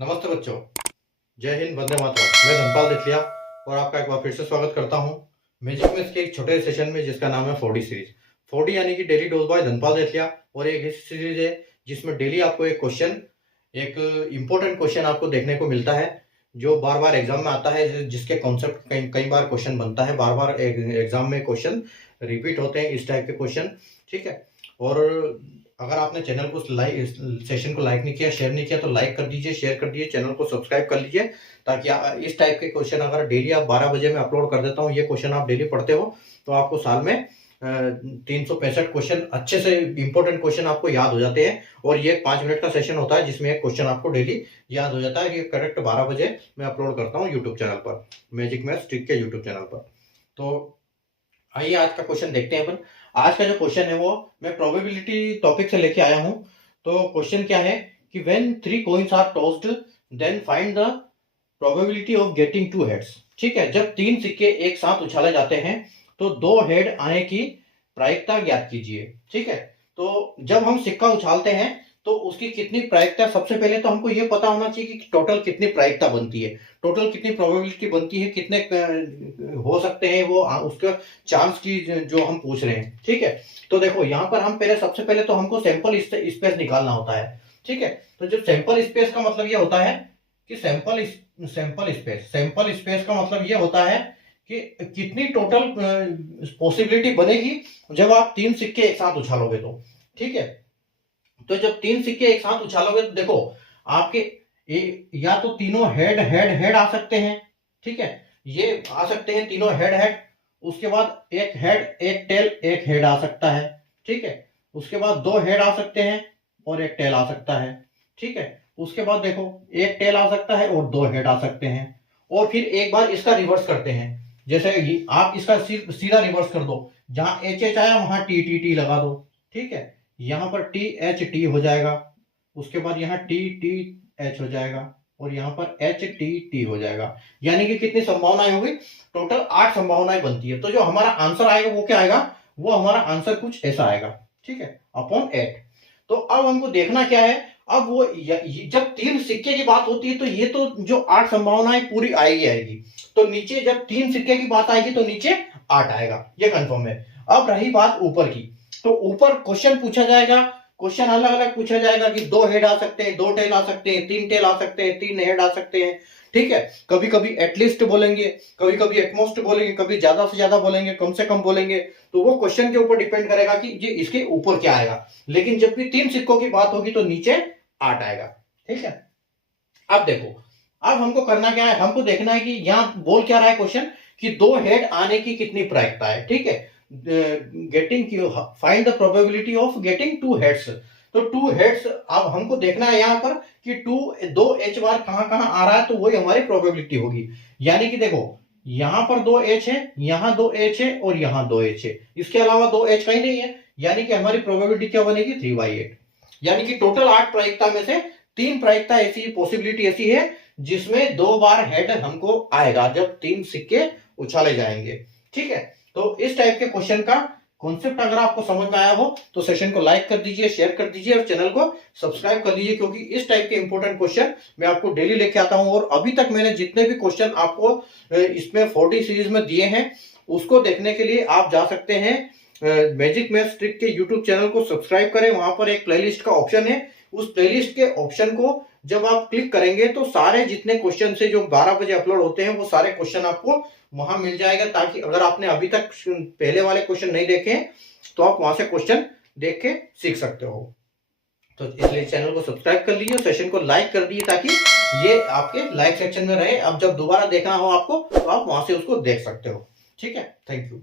नमस्ते बच्चों, जय हिंद, वंदे मातरम। मैं धनपाल देथलिया और आपका एक बार फिर से स्वागत करता हूं मैजिक मैथ्स के एक छोटे सेशन में जिसका नाम है 4D सीरीज। 4D यानी कि डेली डोज बाय धनपाल देथलिया। और एक ऐसी सीरीज है जिसमें डेली आपको एक क्वेश्चन, एक इम्पोर्टेंट क्वेश्चन आपको देखने को मिलता है जो बार बार एग्जाम में आता है, जिसके कॉन्सेप्ट कई बार क्वेश्चन बनता है, बार बार एग्जाम में क्वेश्चन रिपीट होते हैं, इस टाइप के क्वेश्चन। ठीक है। और अगर आपने चैनल को सेशन को लाइक नहीं किया, शेयर नहीं किया, तो लाइक कर दीजिए, शेयर कर दीजिए, चैनल को सब्सक्राइब कर लीजिए, ताकि इस टाइप के क्वेश्चन अगर डेली आप 12 बजे में अपलोड कर देता हूँ, ये क्वेश्चन आप डेली पढ़ते हो तो आपको साल में 365 क्वेश्चन, अच्छे से इंपॉर्टेंट क्वेश्चन आपको याद हो जाते हैं। और ये 5 मिनट का सेशन होता है जिसमें एक क्वेश्चन आपको डेली याद हो जाता है। ये करेक्ट 12 बजे मैं अपलोड करता हूँ यूट्यूब चैनल पर, मैजिक मैथ्स ट्रिक के यूट्यूब चैनल पर। तो आइए आज का क्वेश्चन देखते हैं अपन। आज का जो क्वेश्चन है वो मैं प्रोबेबिलिटी टॉपिक से लेके आया हूं। तो क्वेश्चन क्या है कि when 3 coins are tossed then find the probability of getting 2 heads. ठीक है, जब 3 सिक्के एक साथ उछाले जाते हैं तो 2 हेड आने की प्रायिकता ज्ञात कीजिए। ठीक है, तो जब हम सिक्का उछालते हैं तो उसकी कितनी प्रायिकता, सबसे पहले तो हमको ये पता होना चाहिए कि टोटल कितनी प्रायिकता बनती है, टोटल कितनी प्रोबेबिलिटी बनती है, कितने हो सकते हैं वो, उसका चांस की जो हम पूछ रहे हैं। ठीक है, तो देखो यहाँ पर हम सबसे पहले तो हमको सैंपल स्पेस निकालना होता है। ठीक है, तो जब सैंपल स्पेस का मतलब ये होता है कि सैंपल स्पेस का मतलब ये होता है कि कितनी टोटल पॉसिबिलिटी बनेगी जब आप 3 सिक्के एक साथ उछालोगे तो। ठीक है, तो जब 3 सिक्के एक साथ उछालोगे तो देखो आपके या तो तीनों हेड हेड हेड आ सकते हैं। ठीक है, ये आ सकते हैं तीनों हेड हेड। उसके बाद एक हेड एक टेल एक हेड आ सकता है। ठीक है, उसके बाद 2 हेड आ सकते हैं और एक टेल आ सकता है। ठीक है, उसके बाद देखो एक टेल आ सकता है और 2 हेड आ सकते हैं। और फिर एक बार इसका रिवर्स करते हैं, जैसे आप इसका सीधा रिवर्स कर दो, जहां एच एच आया वहां टी टी टी लगा दो। ठीक है, यहां पर टी एच टी हो जाएगा, उसके बाद यहाँ टी टी एच हो जाएगा और यहाँ पर एच टी टी हो जाएगा। यानी कि कितनी संभावनाएं होगी, टोटल 8 संभावनाएं बनती है। तो जो हमारा आंसर आएगा वो क्या आएगा, वो हमारा आंसर कुछ ऐसा आएगा। ठीक है, अपॉन 8। तो अब हमको देखना क्या है, अब वो जब 3 सिक्के की बात होती है तो ये तो जो 8 संभावनाएं पूरी आएगी। तो नीचे जब 3 सिक्के की बात आएगी तो नीचे 8 आएगा, ये कंफर्म है। अब रही बात ऊपर की, तो ऊपर क्वेश्चन पूछा जाएगा, क्वेश्चन अलग अलग पूछा जाएगा कि 2 हेड आ सकते हैं, 2 टेल आ सकते हैं, 3 टेल आ सकते हैं, 3 हेड आ सकते हैं। ठीक है, कभी कभी एटलीस्ट बोलेंगे, कभी कभी एटमोस्ट बोलेंगे, कभी ज्यादा से ज्यादा बोलेंगे, कम से कम बोलेंगे। तो वो क्वेश्चन के ऊपर डिपेंड करेगा कि ये इसके ऊपर क्या आएगा। लेकिन जब भी 3 सिक्कों की बात होगी तो नीचे 8 आएगा। ठीक है, अब देखो, अब हमको करना क्या है, हमको देखना है कि यहाँ बोल क्या रहा है क्वेश्चन कि 2 हेड आने की कितनी प्रायिकता है। ठीक है, find the probability of getting 2 heads. तो 2 हेड्स अब हमको देखना है यहाँ पर कि 2 एच बार कहां कहां आ रहा है, तो वही हमारी प्रोबेबिलिटी होगी। यानी कि देखो यहां पर 2 एच है, यहां 2 एच है और यहां 2 एच है, इसके अलावा 2 एच कहीं नहीं है। यानी कि हमारी प्रोबेबिलिटी क्या बनेगी, 3/8। यानी कि टोटल 8 प्रायिकता में से 3 प्रायिकता ऐसी पॉसिबिलिटी ऐसी है जिसमें 2 बार हेड हमको आएगा जब 3 सिक्के उछाले जाएंगे। ठीक है, तो इस टाइप के क्वेश्चन का कॉन्सेप्ट अगर आपको समझ में आया हो तो सेशन को लाइक कर दीजिए, शेयर कर दीजिए और चैनल को सब्सक्राइब कर लीजिए, क्योंकि इस टाइप के इंपॉर्टेंट क्वेश्चन मैं आपको डेली लेके आता हूं। और अभी तक मैंने जितने भी क्वेश्चन आपको इसमें 4D सीरीज में दिए हैं उसको देखने के लिए आप जा सकते हैं मैजिक मैथ्स ट्रिक के यूट्यूब चैनल को सब्सक्राइब करें। वहां पर एक प्लेलिस्ट का ऑप्शन है, उस प्लेलिस्ट के ऑप्शन को जब आप क्लिक करेंगे तो सारे जितने क्वेश्चन से जो 12 बजे अपलोड होते हैं वो सारे क्वेश्चन आपको वहां मिल जाएगा, ताकि अगर आपने अभी तक पहले वाले क्वेश्चन नहीं देखे तो आप वहां से क्वेश्चन देख के सीख सकते हो। तो इसलिए चैनल को सब्सक्राइब कर लीजिए, सेशन को लाइक कर दीजिए ताकि ये आपके लाइक सेक्शन में रहे। अब जब दोबारा देखना हो आपको तो आप वहां से उसको देख सकते हो। ठीक है, थैंक यू।